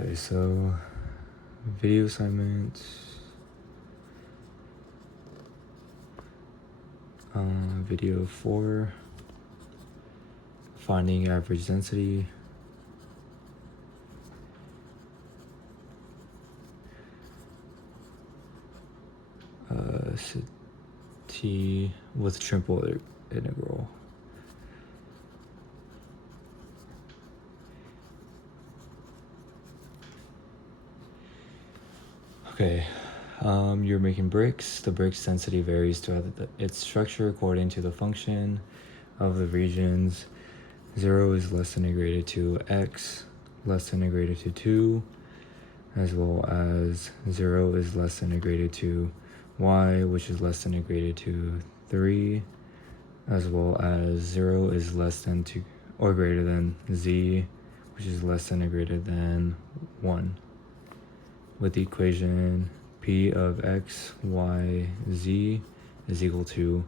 Okay, so video assignment. Video 4, finding average density. T with triple integral. Okay, you're making bricks. The brick's density varies throughout its structure according to the function of the regions. 0 is less than or greater to x, less than or greater to 2, as well as 0 is less than or greater to y, which is less than or greater to 3, as well as 0 is less than to or greater than z, which is less than or greater than 1. With the equation p of x, y, z is equal to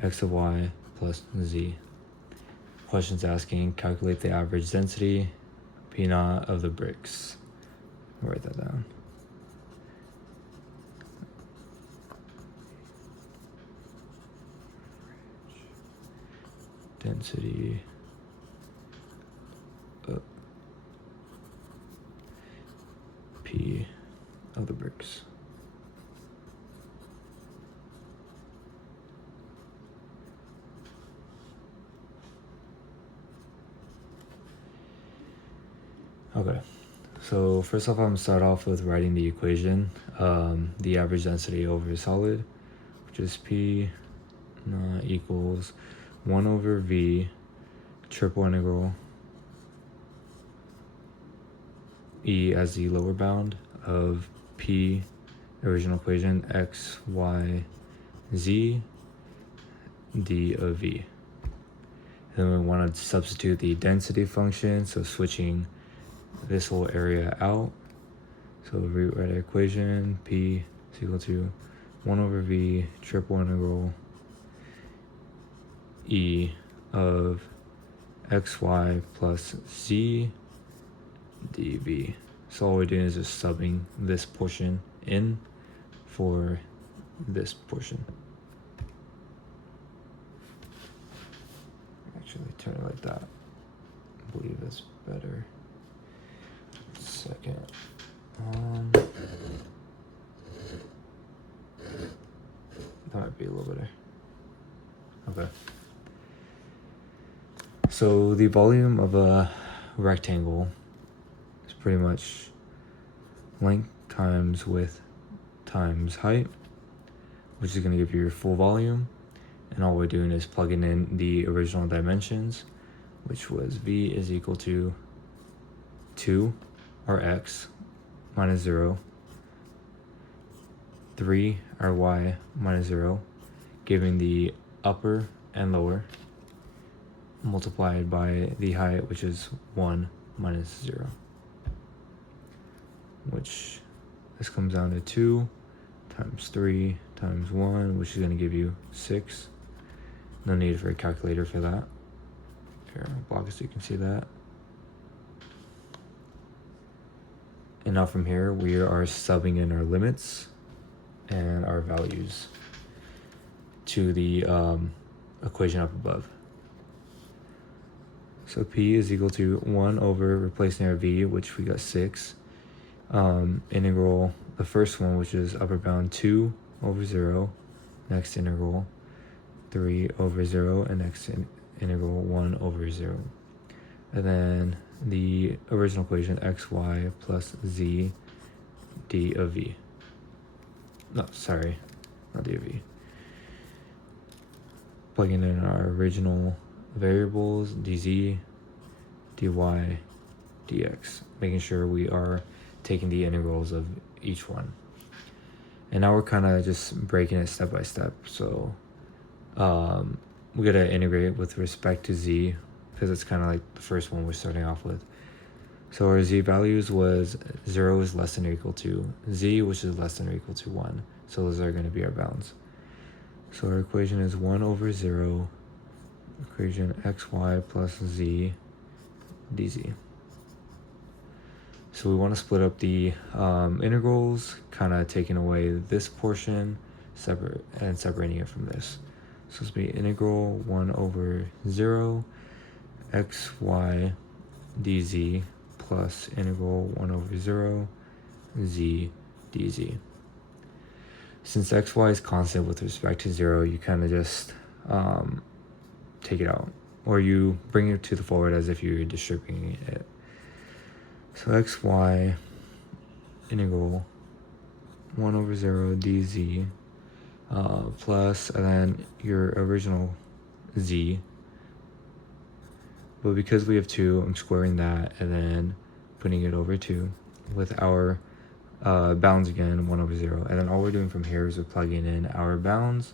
x of y plus z. Questions asking, calculate the average density, P naught of the bricks. I'll write that down. Density P of the bricks. Okay, so first off, I'm gonna start off with writing the equation, the average density over a solid, which is P naught equals 1 over V triple integral E as the lower bound of P, original equation, x, y, z, d of V. Then we want to substitute the density function, so switching this whole area out. So rewrite our equation, P is equal to 1 over V triple integral E of xy plus z dv. So all we're doing is just subbing this portion in for this portion. Actually, turn it like that. I believe that's better. Second. That might be a little better. Okay. So the volume of a rectangle is pretty much length times width times height, which is going to give you your full volume. And all we're doing is plugging in the original dimensions, which was V is equal to 2, or x, minus 0, 3, or y, minus 0, giving the upper and lower, multiplied by the height, which is 1 minus 0, which this comes down to 2 times 3 times 1, which is going to give you 6. No need for a calculator for that. Here, I'll block it so you can see that. And now from here, we are subbing in our limits and our values to the equation up above. So P is equal to 1 over, replacing our V, which we got 6, integral, the first one, which is upper bound 2 over 0, next integral 3 over 0, and next integral 1 over 0. And then the original equation, xy plus z d of v. No, sorry, not d of v. Plugging in our original variables, dz, dy, dx, making sure we are taking the integrals of each one. And now we're kind of just breaking it step by step. So we gotta integrate with respect to z, because it's kind of like the first one we're starting off with. So our z values was 0 is less than or equal to z, which is less than or equal to 1. So those are going to be our bounds. So our equation is 1 over 0, equation xy plus z dz. So we want to split up the integrals, kind of taking away this portion, separating it from this. So it's be integral 1 over 0 xy dz plus integral 1 over 0 z dz. Since xy is constant with respect to 0, you kind of just take it out, or you bring it to the forward as if you're distributing it. So xy integral 1 over 0 dz plus, and then your original z. But because we have 2, I'm squaring that and then putting it over 2 with our bounds again, 1 over 0. And then all we're doing from here is we're plugging in our bounds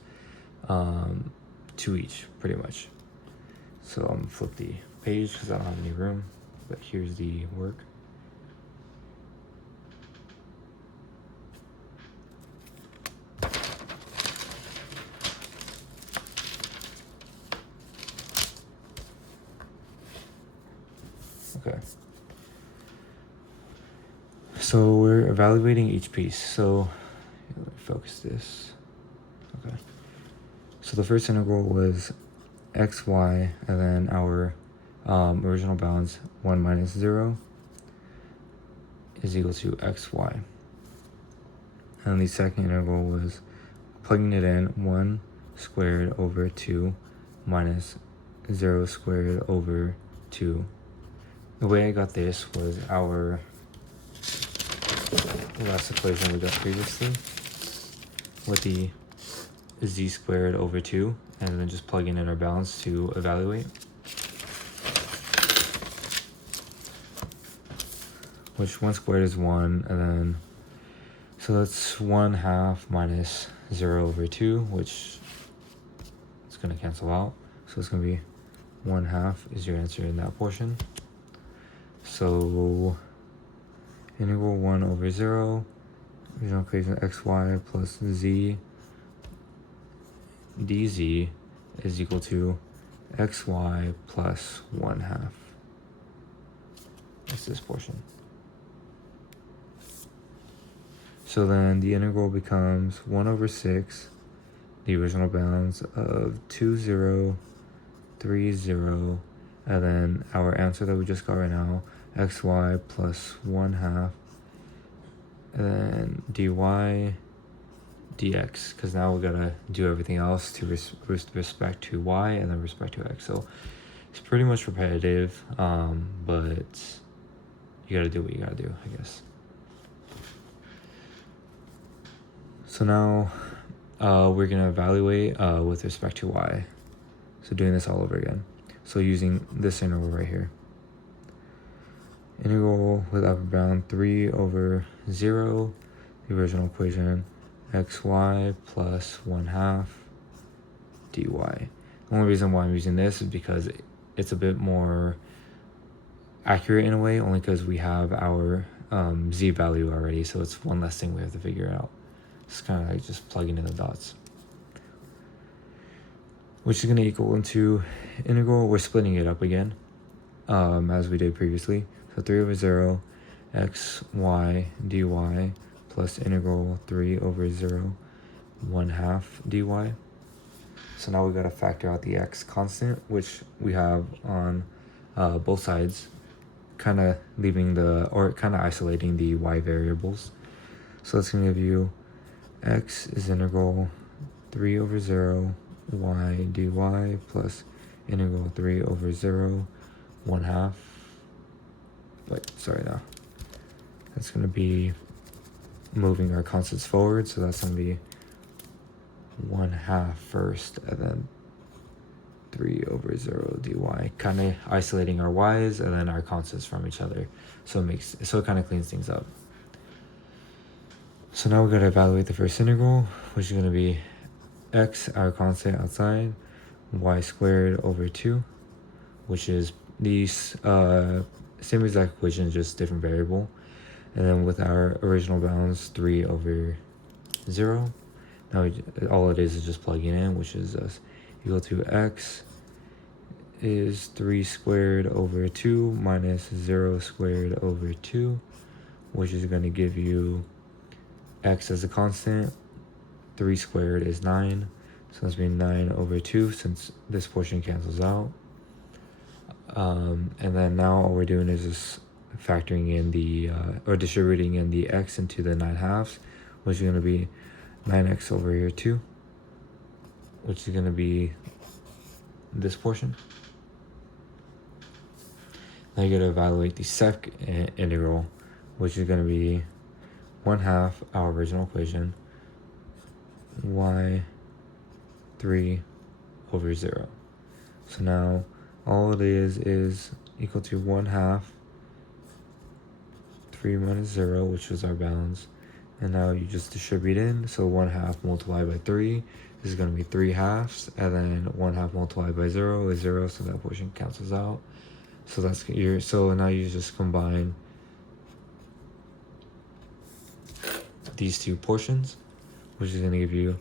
to each, pretty much. So I'm gonna flip the page because I don't have any room, but here's the work. Okay. So we're evaluating each piece. So let me focus this. Okay. So the first integral was xy, and then our original bounds 1 minus 0 is equal to xy. And the second integral was plugging it in 1 squared over 2 minus 0 squared over 2. The way I got this was our last equation we got previously with the z squared over 2, and then just plugging in our bounds to evaluate. Which 1 squared is 1, and then, so that's 1/2 minus 0 over 2, which it's going to cancel out. So it's going to be 1/2 is your answer in that portion. So integral 1 over 0, original equation xy plus z dz is equal to xy plus 1/2. That's this portion. So then the integral becomes 1 over 6, the original bounds of 2, 0, 3, 0, and then our answer that we just got right now, xy plus 1/2, and then dy dx, because now we gotta do everything else to respect to y and then respect to x. So it's pretty much repetitive, but you gotta do what you gotta do, I guess. So now we're gonna evaluate with respect to y. So doing this all over again. So using this integral right here. Integral with upper bound 3 over 0, the original equation, xy plus 1/2 dy. The only reason why I'm using this is because it's a bit more accurate in a way, only because we have our z value already, so it's one less thing we have to figure out. It's kind of like just plugging in the dots. Which is going to equal into integral, we're splitting it up again, as we did previously. So 3 over 0, xy dy plus integral 3 over 0, 1/2 dy. So now we got to factor out the x constant, which we have on both sides, kind of leaving or kind of isolating the y variables. So that's going to give you x is integral 3 over 0, y dy plus integral 3 over 0, 1/2. Wait, sorry, no. That's going to be moving our constants forward, so that's going to be 1/2 first, and then 3 over 0 dy, kind of isolating our y's and then our constants from each other, so it kind of cleans things up. So now we're going to evaluate the first integral, which is going to be x, our constant outside, y squared over 2, which is these same exact equation, just different variable. And then with our original bounds 3 over 0. Now all it is just plugging in, which is equal to x is 3 squared over 2 minus 0 squared over 2, which is going to give you x as a constant. 3 squared is 9, so that's going to be 9 over 2 since this portion cancels out. And then now all we're doing is just factoring in the, or distributing in the x into the 9/2, which is going to be 9x over here too, which is going to be this portion. Now you got to evaluate the second integral, which is going to be 1/2 our original equation, y3 over 0. So now all it is equal to 1/2 3 minus 0, which was our bounds. And now you just distribute in, so 1/2 multiplied by 3 is going to be 3/2, and then 1/2 multiplied by 0 is 0, so that portion cancels out. So that's your, so now you just combine these two portions, which is going to give you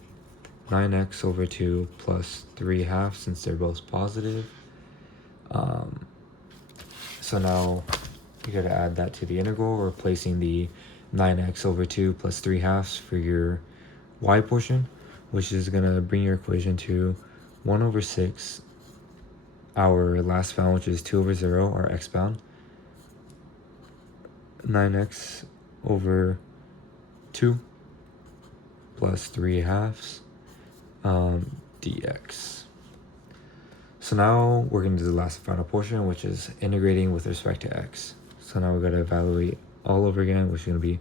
9x over 2 plus 3/2 since they're both positive. So now you got to add that to the integral, replacing the 9x over 2 plus 3/2 for your y portion, which is going to bring your equation to 1 over 6, our last bound, which is 2 over 0, our x bound, 9x over 2 plus 3/2 dx. So now we're going to do the last and final portion, which is integrating with respect to x. So now we've got to evaluate all over again, which is going to be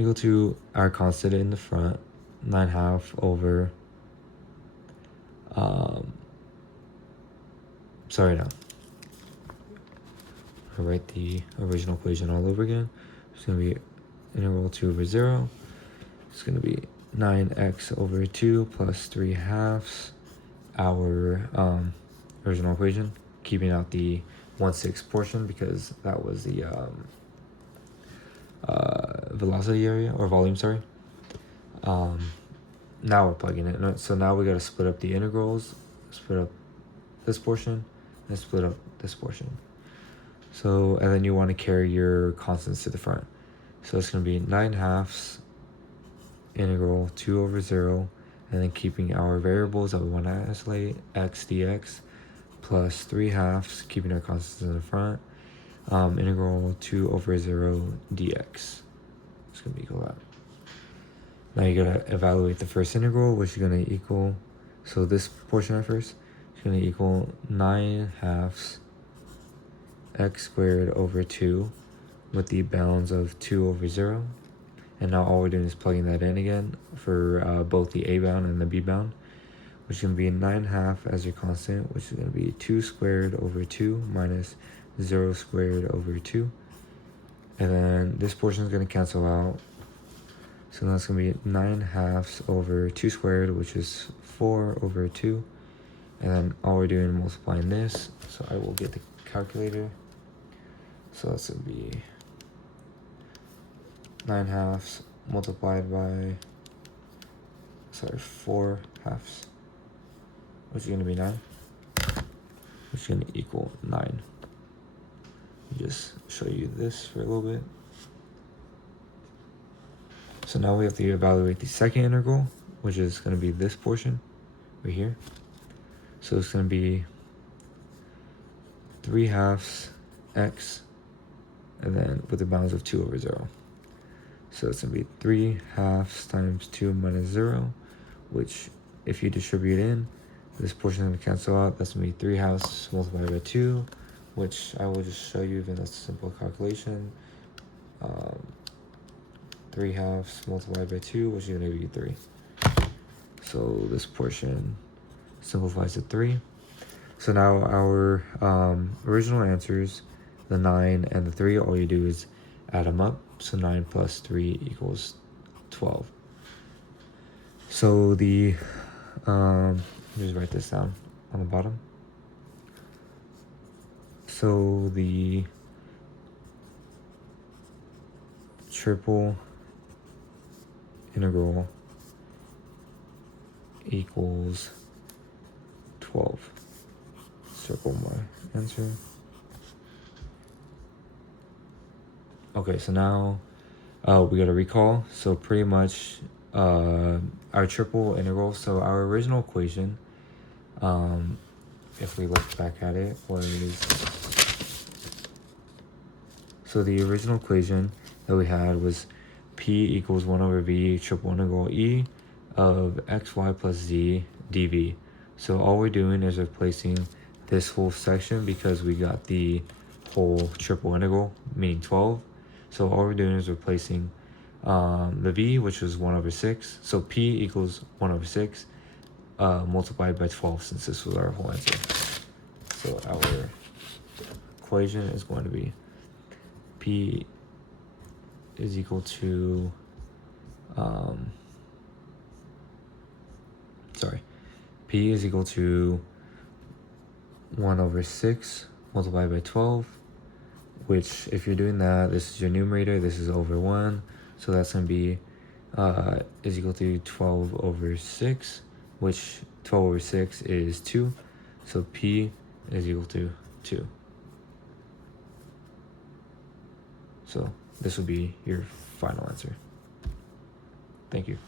equal to our constant in the front, 9/2 over, sorry, no. I'll write the original equation all over again. It's going to be integral 2 over 0. It's going to be 9x over 2 plus 3/2, our original equation, keeping out the 1/6 portion because that was the velocity area, or volume, sorry. Now we're plugging it. So now we got to split up the integrals, split up this portion, and split up this portion. So, and then you want to carry your constants to the front. So it's going to be 9/2 integral 2 over 0, and then keeping our variables that we want to isolate, x dx, plus 3/2, keeping our constants in the front, integral 2 over 0 dx. It's going to be equal to that. Now you got to evaluate the first integral, which is going to equal, so this portion at first is going to equal 9/2 x squared over 2 with the bounds of 2 over 0. And now all we're doing is plugging that in again for both the a bound and the b bound, which is going to be 9/2 as your constant, which is going to be 2 squared over 2 minus 0 squared over 2. And then this portion is going to cancel out. So now it's going to be 9/2 over 2 squared, which is 4 over 2. And then all we're doing is multiplying this. So I will get the calculator. So that's going to be 9/2 multiplied by, 4/2, which is going to be 9, which is going to equal 9. Let me just show you this for a little bit. So now we have to evaluate the second integral, which is going to be this portion right here. So it's going to be 3/2 x, and then with the bounds of 2 over 0. So it's going to be 3/2 times 2 minus 0, which if you distribute in, this portion is going to cancel out. That's going to be 3/2 multiplied by 2, which I will just show you, even that's a simple calculation. 3/2 multiplied by 2, which is going to be 3. So this portion simplifies to 3. So now our original answers, the 9 and the 3, all you do is add them up. So 9 plus 3 equals 12. So the, just write this down on the bottom. So the triple integral equals 12. Circle my answer. Okay, so now we got to recall. So pretty much our triple integral. So our original equation, if we look back at it, was, so the original equation that we had was P equals 1 over V triple integral E of xy plus z dv. So all we're doing is replacing this whole section because we got the whole triple integral, meaning 12. So all we're doing is replacing the v, which was 1 over 6. So p equals 1 over 6 multiplied by 12, since this was our whole answer. So our equation is going to be p is equal to p is equal to 1 over 6 multiplied by 12, which, if you're doing that, this is your numerator, this is over 1, so that's going to be is equal to 12 over 6, which 12 over 6 is 2, so p is equal to 2. So this will be your final answer. Thank you.